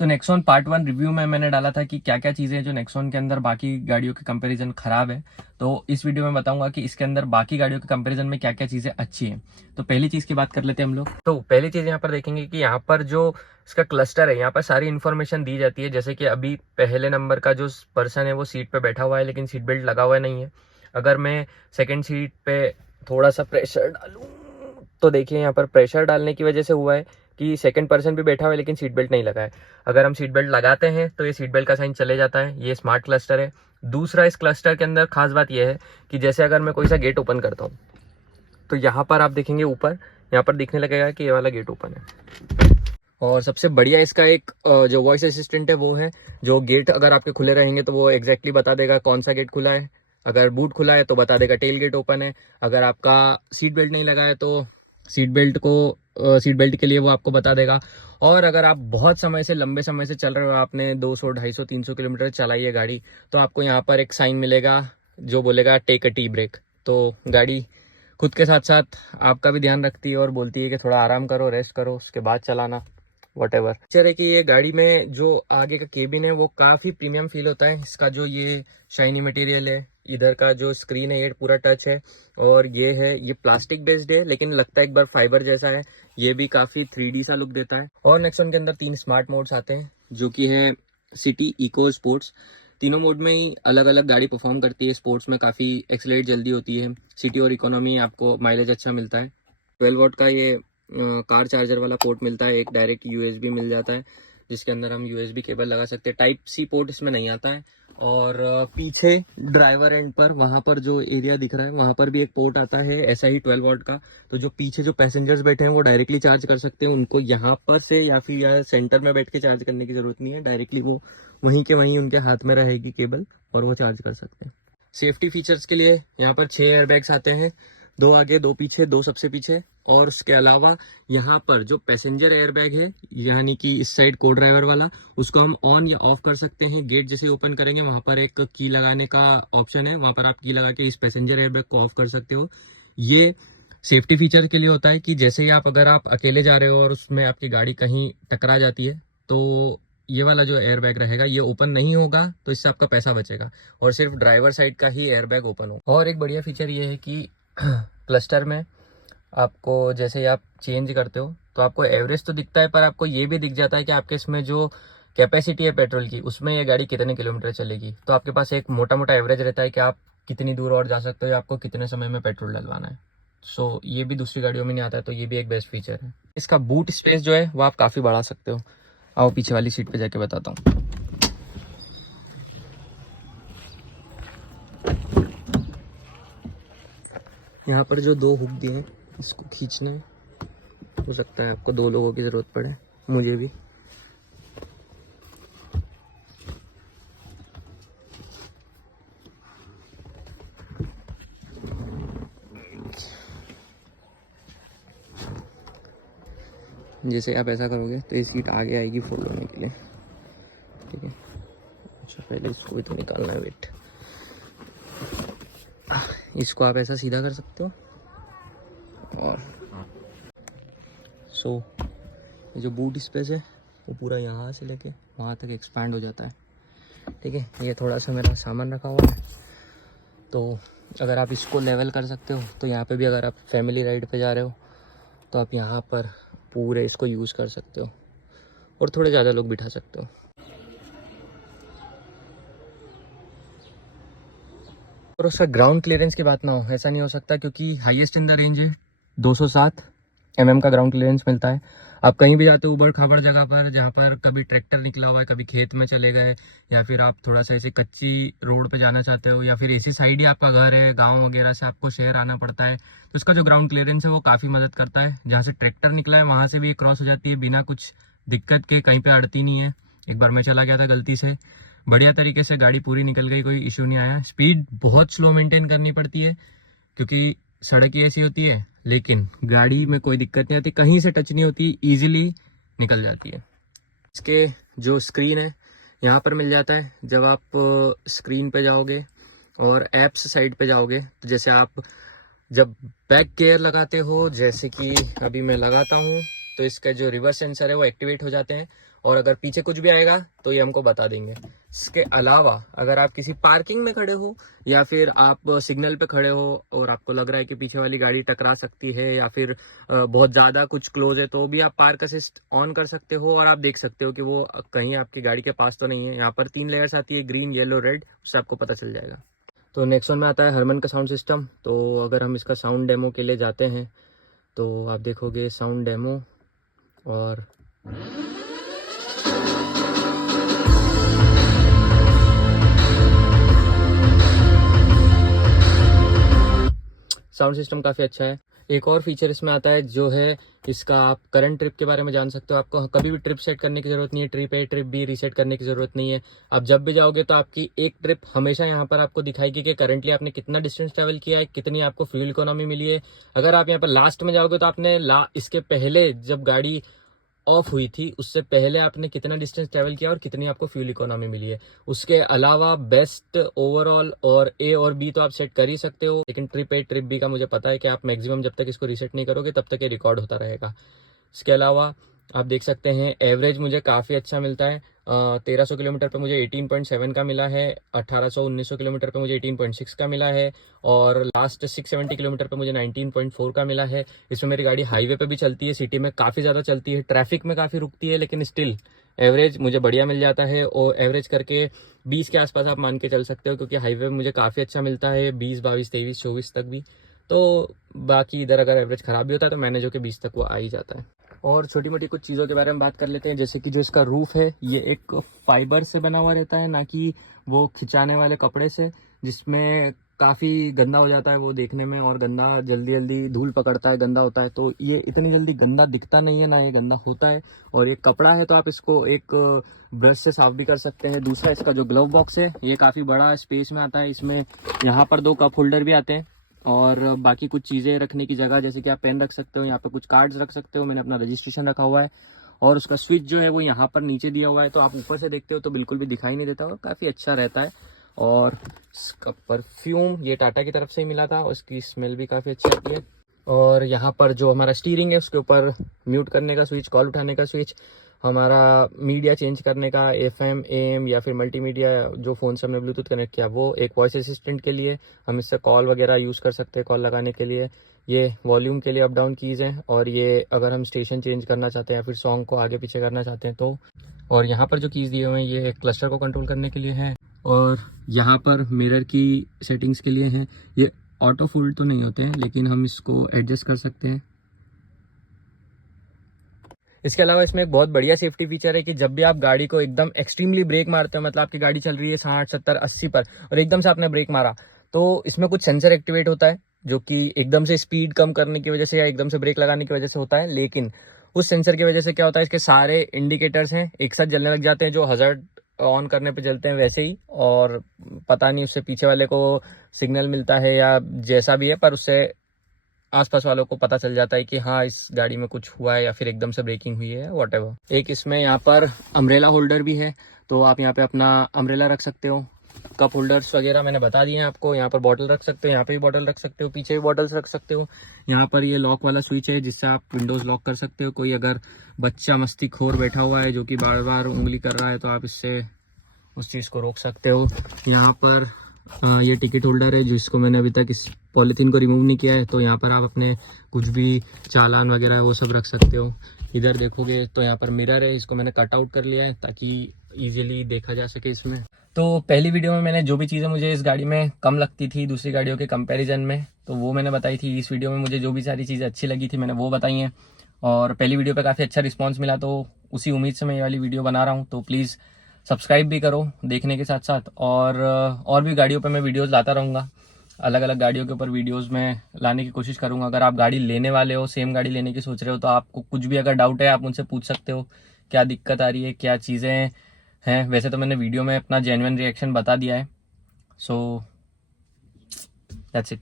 तो Nexon part 1 review में मैंने डाला था कि क्या क्या चीज़ें जो नेक्सॉन के अंदर बाकी गाड़ियों के कंपैरिजन खराब है। तो इस वीडियो में बताऊंगा कि इसके अंदर बाकी गाड़ियों के कंपैरिजन में क्या क्या चीज़ें अच्छी हैं। तो पहली चीज़ की बात कर लेते हैं हम लोग। तो पहली चीज़ यहाँ पर देखेंगे कि यहाँ पर जो इसका क्लस्टर है, यहाँ पर सारी इन्फॉर्मेशन दी जाती है। जैसे कि अभी पहले नंबर का जो पर्सन है वो सीट पर बैठा हुआ है, लेकिन सीट बेल्ट लगा हुआ नहीं है। अगर मैं सेकेंड सीट पे थोड़ा सा प्रेशर डालूँ तो देखिए यहाँ पर प्रेशर डालने की वजह से हुआ है कि सेकंड पर्सन भी बैठा हुआ है लेकिन सीट बेल्ट नहीं लगा है। अगर हम सीट बेल्ट लगाते हैं तो ये सीट बेल्ट का साइन चले जाता है। ये स्मार्ट क्लस्टर है। दूसरा, इस क्लस्टर के अंदर खास बात यह है कि जैसे अगर मैं कोई सा गेट ओपन करता हूँ तो यहाँ पर आप देखेंगे ऊपर यहाँ पर दिखने लगेगा कि ये वाला गेट ओपन है। और सबसे बढ़िया इसका एक जो वॉइस असिस्टेंट है वो है, जो गेट अगर आपके खुले रहेंगे तो वो एग्जैक्टली बता देगा कौन सा गेट खुला है। अगर बूट खुला है तो बता देगा टेल गेट ओपन है। अगर आपका सीट बेल्ट नहीं लगा है तो सीट बेल्ट के लिए वो आपको बता देगा। और अगर आप बहुत समय से लंबे समय से चल रहे हो, आपने 200 250 300 किलोमीटर चलाई है गाड़ी, तो आपको यहाँ पर एक साइन मिलेगा जो बोलेगा टेक अ टी ब्रेक। तो गाड़ी खुद के साथ साथ आपका भी ध्यान रखती है और बोलती है कि थोड़ा आराम करो, रेस्ट करो, उसके बाद चलाना, वट एवर। फीचर है कि ये गाड़ी में जो आगे का केबिन है वो काफ़ी प्रीमियम फील होता है। इसका जो ये शाइनी मटेरियल है, इधर का जो स्क्रीन है ये पूरा टच है। और ये प्लास्टिक बेस्ड है लेकिन लगता है एक बार फाइबर जैसा है। ये भी काफ़ी 3D सा लुक देता है। और नेक्सॉन के अंदर 3 स्मार्ट मोड्स आते हैं जो कि है सिटी, इको, स्पोर्ट्स। तीनों मोड में ही अलग अलग गाड़ी परफॉर्म करती है। स्पोर्ट्स में काफ़ी एक्सेलरेट जल्दी होती है। सिटी और इकोनॉमी आपको माइलेज अच्छा मिलता है। 12 वॉट का ये कार चार्जर वाला पोर्ट मिलता है। एक डायरेक्ट यूएसबी मिल जाता है जिसके अंदर हम यूएसबी केबल लगा सकते हैं। टाइप सी पोर्ट इसमें नहीं आता है। और पीछे ड्राइवर एंड पर वहाँ पर जो एरिया दिख रहा है वहाँ पर भी एक पोर्ट आता है ऐसा ही 12 वॉट का। तो जो पीछे जो पैसेंजर्स बैठे हैं वो डायरेक्टली चार्ज कर सकते हैं। उनको यहाँ पर से या फिर यहाँ सेंटर में बैठ के चार्ज करने की ज़रूरत नहीं है। डायरेक्टली वो वहीं के वहीं उनके हाथ में रहेगी केबल और वो चार्ज कर सकते हैं। सेफ्टी फीचर्स के लिए यहाँ पर 6 एयरबैग्स आते हैं, 2 आगे 2 पीछे, 2 सबसे पीछे। और उसके अलावा यहाँ पर जो पैसेंजर एयरबैग है यानी कि इस साइड को ड्राइवर वाला, उसको हम ऑन या ऑफ कर सकते हैं। गेट जैसे ओपन करेंगे वहाँ पर एक की लगाने का ऑप्शन है, वहाँ पर आप की लगा के इस पैसेंजर एयरबैग को ऑफ कर सकते हो। ये सेफ्टी फीचर के लिए होता है कि जैसे ही अगर आप अकेले जा रहे हो और उसमें आपकी गाड़ी कहीं टकरा जाती है तो ये वाला जो एयरबैग रहेगा ये ओपन नहीं होगा, तो इससे आपका पैसा बचेगा और सिर्फ ड्राइवर साइड का ही एयरबैग ओपन होगा। और एक बढ़िया फीचर ये है कि क्लस्टर में आपको जैसे ही आप चेंज करते हो तो आपको एवरेज तो दिखता है, पर आपको ये भी दिख जाता है कि आपके इसमें जो कैपेसिटी है पेट्रोल की उसमें ये गाड़ी कितने किलोमीटर चलेगी। तो आपके पास एक मोटा मोटा एवरेज रहता है कि आप कितनी दूर और जा सकते हो या आपको कितने समय में पेट्रोल डलवाना है। सो ये भी दूसरी गाड़ियों में नहीं आता है, तो ये भी एक बेस्ट फीचर है। इसका बूट स्पेस जो है वो आप काफ़ी बढ़ा सकते हो। आओ पीछे वाली सीट पे जाके बताता हूँ। यहाँ पर जो 2 हुक दिए हैं इसको खींचना है। हो सकता है आपको 2 लोगों की ज़रूरत पड़े, मुझे भी। जैसे आप ऐसा करोगे तो ये सीट आगे आएगी फोल्ड होने के लिए, ठीक है। अच्छा पहले इसको भी तो निकालना है, वेट। इसको आप ऐसा सीधा कर सकते हो और ये जो बूट स्पेस है वो पूरा यहाँ से लेके वहाँ तक एक्सपैंड हो जाता है, ठीक है। ये थोड़ा सा मेरा सामान रखा हुआ है तो अगर आप इसको लेवल कर सकते हो तो यहाँ पे भी अगर आप फैमिली राइड पे जा रहे हो तो आप यहाँ पर पूरे इसको यूज़ कर सकते हो और थोड़े ज़्यादा लोग बिठा सकते हो। और उसका ग्राउंड क्लियरेंस की बात ना हो, ऐसा नहीं हो सकता क्योंकि हाईएस्ट इन द रेंज है 207 mm का ग्राउंड क्लियरेंस मिलता है। आप कहीं भी जाते हो उबड़ खाबड़ जगह पर जहाँ पर कभी ट्रैक्टर निकला हुआ है, कभी खेत में चले गए, या फिर आप थोड़ा सा ऐसे कच्ची रोड पे जाना चाहते हो, या फिर ऐसी साइड ही आपका घर है, गांव वगैरह से आपको शहर आना पड़ता है, तो इसका जो ग्राउंड क्लियरेंस है वो काफ़ी मदद करता है। जहाँ से ट्रैक्टर निकला है वहाँ से भी क्रॉस हो जाती है बिना कुछ दिक्कत के, कहीं पर अड़ती नहीं है। एक बार मैं चला गया था गलती से, बढ़िया तरीके से गाड़ी पूरी निकल गई, कोई इशू नहीं आया। स्पीड बहुत स्लो मेंटेन करनी पड़ती है क्योंकि सड़क ही ऐसी होती है, लेकिन गाड़ी में कोई दिक्कत नहीं आती, कहीं से टच नहीं होती, इजीली निकल जाती है। इसके जो स्क्रीन है यहाँ पर मिल जाता है। जब आप स्क्रीन पे जाओगे और ऐप्स साइड पे जाओगे तो जैसे आप जब बैक गियर लगाते हो, जैसे कि अभी मैं लगाता हूँ, तो इसका जो रिवर्स सेंसर है वो एक्टिवेट हो जाते हैं और अगर पीछे कुछ भी आएगा तो ये हमको बता देंगे। इसके अलावा अगर आप किसी पार्किंग में खड़े हो या फिर आप सिग्नल पे खड़े हो और आपको लग रहा है कि पीछे वाली गाड़ी टकरा सकती है या फिर बहुत ज़्यादा कुछ क्लोज है, तो भी आप पार्क असिस्ट ऑन कर सकते हो और आप देख सकते हो कि वो कहीं आपकी गाड़ी के पास तो नहीं है। यहाँ पर 3 लेयर्स आती है, ग्रीन, येलो, रेड, उससे आपको पता चल जाएगा। तो नेक्सॉन में आता है हरमन का साउंड सिस्टम। तो अगर हम इसका साउंड डेमो के लिए जाते हैं तो आप देखोगे साउंड डेमो और साउंड सिस्टम काफ़ी अच्छा है। एक और फीचर इसमें आता है जो है इसका आप करंट ट्रिप के बारे में जान सकते हो। आपको कभी भी ट्रिप सेट करने की ज़रूरत नहीं है, trip A trip B reset करने की ज़रूरत नहीं है। आप जब भी जाओगे तो आपकी एक ट्रिप हमेशा यहाँ पर आपको दिखाएगी कि करंटली आपने कितना डिस्टेंस ट्रैवल किया है, कितनी आपको फ्यूल इकोनॉमी मिली है। अगर आप यहाँ पर लास्ट में जाओगे तो आपने इसके पहले जब गाड़ी ऑफ हुई थी उससे पहले आपने कितना डिस्टेंस ट्रैवल किया और कितनी आपको फ्यूल इकोनॉमी मिली है। उसके अलावा बेस्ट, ओवरऑल और ए और बी तो आप सेट कर ही सकते हो, लेकिन ट्रिप ए ट्रिप बी का मुझे पता है कि आप मैक्सिमम जब तक इसको रीसेट नहीं करोगे तब तक ये रिकॉर्ड होता रहेगा। इसके अलावा आप देख सकते हैं एवरेज मुझे काफ़ी अच्छा मिलता है। 1300 किलोमीटर पे मुझे 18.7 का मिला है, 1800-1900 किलोमीटर पे मुझे 18.6 का मिला है और लास्ट 670 किलोमीटर पे मुझे 19.4 का मिला है। इसमें मेरी गाड़ी हाईवे पे भी चलती है, सिटी में काफ़ी ज़्यादा चलती है, ट्रैफिक में काफ़ी रुकती है, लेकिन स्टिल एवरेज मुझे बढ़िया मिल जाता है। और एवरेज करके 20 के आसपास आप मान के चल सकते हो, क्योंकि हाईवे में मुझे काफ़ी अच्छा मिलता है, 20, 22, 23, 24 तक भी। तो बाकी इधर अगर एवरेज ख़राब भी होता है तो मैंने जो कि 20 तक वो आ ही जाता है। और छोटी मोटी कुछ चीज़ों के बारे में बात कर लेते हैं, जैसे कि जो इसका रूफ़ है ये एक फाइबर से बना हुआ रहता है, ना कि वो खिंचाने वाले कपड़े से, जिसमें काफ़ी गंदा हो जाता है वो देखने में, और गंदा जल्दी जल्दी धूल पकड़ता है, गंदा होता है। तो ये इतनी जल्दी गंदा दिखता नहीं है, ना ये गंदा होता है। और एक कपड़ा है तो आप इसको एक ब्रश से साफ भी कर सकते हैं। दूसरा इसका जो ग्लव बॉक्स है ये काफ़ी बड़ा स्पेस में आता है। इसमें यहाँ पर 2 कप होल्डर भी आते हैं और बाकी कुछ चीज़ें रखने की जगह, जैसे कि आप पेन रख सकते हो, यहाँ पे कुछ कार्ड्स रख सकते हो। मैंने अपना रजिस्ट्रेशन रखा हुआ है और उसका स्विच जो है वो यहाँ पर नीचे दिया हुआ है, तो आप ऊपर से देखते हो तो बिल्कुल भी दिखाई नहीं देता, और काफ़ी अच्छा रहता है। और इसका परफ्यूम ये टाटा की तरफ से ही मिला था, उसकी स्मेल भी काफ़ी अच्छी आती है। और यहाँ पर जो हमारा स्टीयरिंग है उसके ऊपर म्यूट करने का स्विच, कॉल उठाने का स्विच, हमारा मीडिया चेंज करने का, FM AM या फिर मल्टीमीडिया जो फ़ोन से हमने ब्लूटूथ कनेक्ट किया वो, एक वॉइस असिस्टेंट के लिए हम इससे कॉल वगैरह यूज़ कर सकते हैं, कॉल लगाने के लिए। ये वॉल्यूम के लिए अप डाउन कीज़ हैं, और ये अगर हम स्टेशन चेंज करना चाहते हैं या फिर सॉन्ग को आगे पीछे करना चाहते हैं तो। और यहाँ पर जो कीज़ दिए हुए हैं ये क्लस्टर को कंट्रोल करने के लिए है, और यहाँ पर मिरर की सेटिंग्स के लिए हैं। ये ऑटो फोल्ड तो नहीं होते हैं, लेकिन हम इसको एडजस्ट कर सकते हैं। इसके अलावा इसमें एक बहुत बढ़िया सेफ्टी फीचर है कि जब भी आप गाड़ी को एकदम एक्सट्रीमली ब्रेक मारते हो, मतलब आपकी गाड़ी चल रही है 60, 70, 80 पर और एकदम से आपने ब्रेक मारा, तो इसमें कुछ सेंसर एक्टिवेट होता है जो कि एकदम से स्पीड कम करने की वजह से या एकदम से ब्रेक लगाने की वजह से होता है। लेकिन उस सेंसर की वजह से क्या होता है, इसके सारे इंडिकेटर्स हैं एक साथ जलने लग जाते हैं, जो हज़ार्ड ऑन करने पे जलते हैं वैसे ही, और पता नहीं उससे पीछे वाले को सिग्नल मिलता है या जैसा भी है, पर उससे आसपास वालों को पता चल जाता है कि हाँ इस गाड़ी में कुछ हुआ है या फिर एकदम से ब्रेकिंग हुई है, व्हाटएवर। एक इसमें यहाँ पर अम्ब्रेला होल्डर भी है, तो आप यहाँ पे अपना अम्ब्रेला रख सकते हो। कप होल्डर्स वगैरह मैंने बता दिए हैं आपको। यहाँ पर बॉटल रख सकते हो, यहाँ पे भी बॉटल रख सकते हो, पीछे भी बॉटल्स रख सकते हो। यहाँ पर ये लॉक वाला स्विच है जिससे आप विंडोज़ लॉक कर सकते हो। कोई अगर बच्चा मस्तीखोर बैठा हुआ है जो कि बार बार उंगली कर रहा है तो आप इससे उस चीज़ को रोक सकते हो। यहाँ पर ये टिकट होल्डर है जिसको मैंने अभी तक इस पॉलीथीन को रिमूव नहीं किया है, तो यहाँ पर आप अपने कुछ भी चालान वगैरह वो सब रख सकते हो। इधर देखोगे तो यहाँ पर मिरर है, इसको मैंने कट आउट कर लिया है ताकि इजीली देखा जा सके इसमें। तो पहली वीडियो में मैंने जो भी चीज़ें मुझे इस गाड़ी में कम लगती थी दूसरी गाड़ियों के कंपैरिजन में, तो वो मैंने बताई थी। इस वीडियो में मुझे जो भी सारी चीज़ें अच्छी लगी थी मैंने वो बताई हैं, और पहली वीडियो पे काफ़ी अच्छा रिस्पांस मिला, तो उसी उम्मीद से मैं ये वाली वीडियो बना रहा हूँ। तो प्लीज़ सब्सक्राइब भी करो देखने के साथ साथ, और भी गाड़ियों पे मैं वीडियोस लाता रहूँगा। अलग अलग गाड़ियों के ऊपर वीडियोस में लाने की कोशिश करूँगा। अगर आप गाड़ी लेने वाले हो, सेम गाड़ी लेने की सोच रहे हो, तो आपको कुछ भी अगर डाउट है आप मुझसे पूछ सकते हो, क्या दिक्कत आ रही है, क्या चीज़ें हैं। वैसे तो मैंने वीडियो में अपना जेन्युइन रिएक्शन बता दिया है। So that's it.